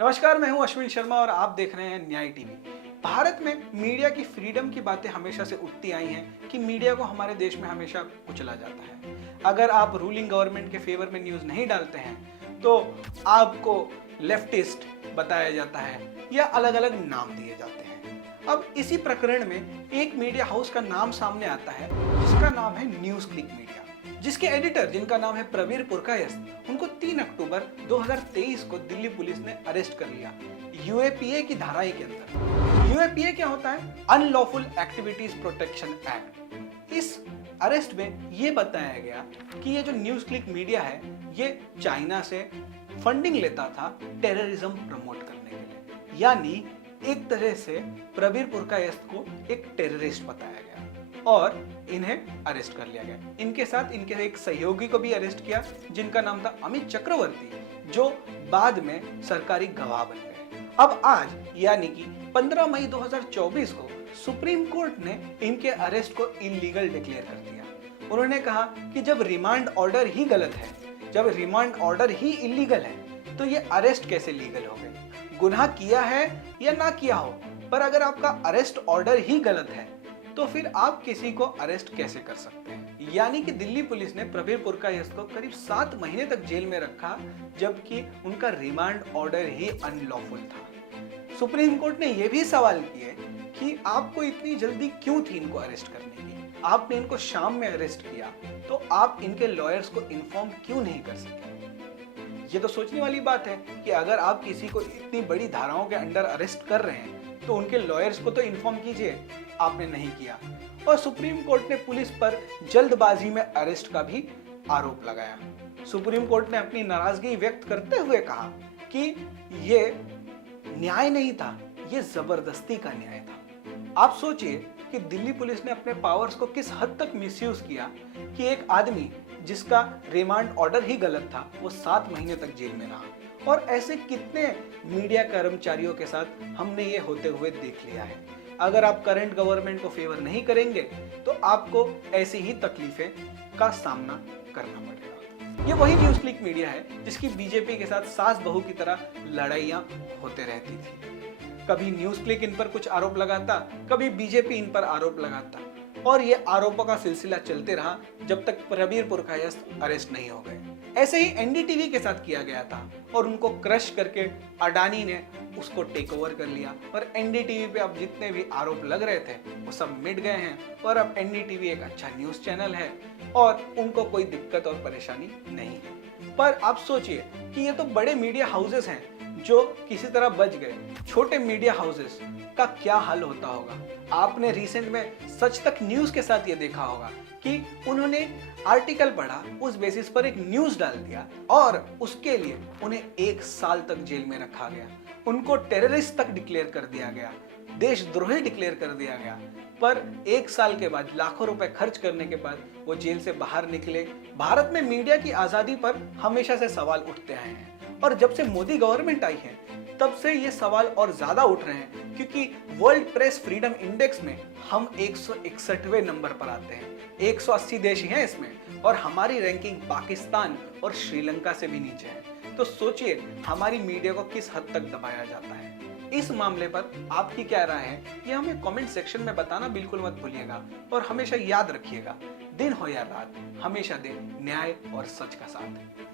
नमस्कार, मैं हूं अश्विन शर्मा और आप देख रहे हैं न्याय टीवी। भारत में मीडिया की फ्रीडम की बातें हमेशा से उठती आई हैं कि मीडिया को हमारे देश में हमेशा कुचला जाता है। अगर आप रूलिंग गवर्नमेंट के फेवर में न्यूज़ नहीं डालते हैं तो आपको लेफ्टिस्ट बताया जाता है या अलग अलग नाम दिए जाते हैं। अब इसी प्रकरण में एक मीडिया हाउस का नाम सामने आता है जिसका नाम है न्यूज़ क्लिक मीडिया, जिसके एडिटर जिनका नाम है प्रवीर पुरकायस्थ, उनको 3 अक्टूबर 2023 को दिल्ली पुलिस ने अरेस्ट कर लिया यूएपीए की धाराएं के अंदर। यूएपीए क्या होता है? Unlawful activities protection act. इस अरेस्ट में ये बताया गया कि ये जो न्यूज़ क्लिक मीडिया है ये चाइना से फंडिंग लेता था टेररिज्म प्रमोट करने के लिए, यानी एक तरह से प्रवीर पुरकायस्थ को एक टेररिस्ट बताया गया और इन्हें अरेस्ट कर लिया गया। इनके साथ इनके एक सहयोगी को भी अरेस्ट किया जिनका नाम था अमित चक्रवर्ती, जो बाद में सरकारी गवाह बन गए। अब आज यानी कि 15 मई 2024 को सुप्रीम कोर्ट ने इनके अरेस्ट को इलीगल डिक्लेयर कर दिया। उन्होंने कहा कि जब रिमांड ऑर्डर ही गलत है, जब रिमांड ऑर्डर ही इलीगल है, तो ये अरेस्ट कैसे लीगल हो गए? गुनाह किया है या ना किया हो, पर अगर आपका अरेस्ट ऑर्डर ही गलत है तो फिर आप किसी को अरेस्ट कैसे कर सकते हैं? यानी कि दिल्ली पुलिस ने प्रवीर पुरकायस्थ को करीब 7 महीने तक जेल में रखा, जबकि उनका रिमांड ऑर्डर ही अनलॉफुल था। सुप्रीम कोर्ट ने यह भी सवाल किए कि आपको इतनी जल्दी क्यों थी इनको अरेस्ट करने की? आपने इनको शाम में अरेस्ट किया तो आप इनके लॉयर्स को इन्फॉर्म क्यों नहीं कर सके? ये तो सोचने वाली बात है कि अगर आप किसी को इतनी बड़ी धाराओं के अंडर अरेस्ट कर रहे हैं तो उनके लॉयर्स को तो इन्फॉर्म कीजिए। आपने नहीं किया और सुप्रीम कोर्ट ने पुलिस पर जल्दबाजी में अरेस्ट का भी आरोप लगाया। सुप्रीम कोर्ट ने अपनी नाराजगी व्यक्त करते हुए कहा कि ये न्याय नहीं था, ये जबरदस्ती का न्याय था। आप सोचिए कि दिल्ली पुलिस ने अपने पावर्स को किस हद तक मिसयूज किया कि एक आदमी जिसका रिमांड ऑर्डर ही गलत था वो 7 महीने तक जेल में रहा। और ऐसे कितने मीडिया कर्मचारियों के साथ हमने ये होते हुए देख लिया है। अगर आप करंट गवर्नमेंट को फेवर नहीं करेंगे तो आपको ऐसी ही तकलीफें का सामना करना पड़ेगा। ये वही न्यूज़ क्लिक मीडिया है जिसकी बीजेपी के साथ सास बहू की तरह लड़ाइयां होते रहती थी। कभी न्यूज़ क्लिक इन पर कुछ आरोप लगाता, कभी बीजेपी इन पर आरोप लगाता और ये आरोपों का सिलसिला चलते रहा जब तक प्रवीर पुरकायस्थ अरेस्ट नहीं हो गए। ऐसे ही एनडीटीवी के साथ किया गया था और उनको क्रश करके अडानी ने उसको टेक ओवर कर लिया और एनडीटीवी पे अब जितने भी आरोप लग रहे थे वो सब मिट गए हैं और अब एनडीटीवी एक अच्छा न्यूज़ चैनल है और उनको कोई दिक्कत और परेशानी नहीं है। पर आप सोचिए कि ये तो बड़े मीडिया हाउसेस हैं जो किसी तरह बच गए, छोटे मीडिया हाउसेस का क्या हाल होता होगा? आपने रिसेंट में सच तक न्यूज़ के साथ ये देखा होगा कि उन्होंने आर्टिकल पढ़ा, उस बेसिस पर एक न्यूज़ डाल दिया और उसके लिए उन्हें 1 साल तक जेल में रखा गया। उनको टेररिस्ट तक डिक्लेयर कर दिया गया, देशद्रोही डिक्लेयर कर दिया गया। पर 1 साल के बाद, लाखों रुपए खर्च करने के बाद वो जेल से बाहर निकले। भारत में मीडिया की आज़ादी पर हमेशा से सवाल उठते आए हैं और जब से मोदी गवर्नमेंट आई है तब से ये सवाल और ज्यादा उठ रहे हैं, क्योंकि वर्ल्ड प्रेस फ्रीडम इंडेक्स में हम 161वें नंबर पर आते हैं। 180 देश हैं इसमें और हमारी रैंकिंग पाकिस्तान और श्रीलंका से भी नीचे है। तो सोचिए हमारी मीडिया को किस हद तक दबाया जाता है। इस मामले पर आपकी क्या राय है ये हमें कमेंट सेक्शन में बताना बिल्कुल मत भूलिएगा और हमेशा याद रखिएगा, दिन हो या रात, हमेशा दें न्याय और सच का साथ।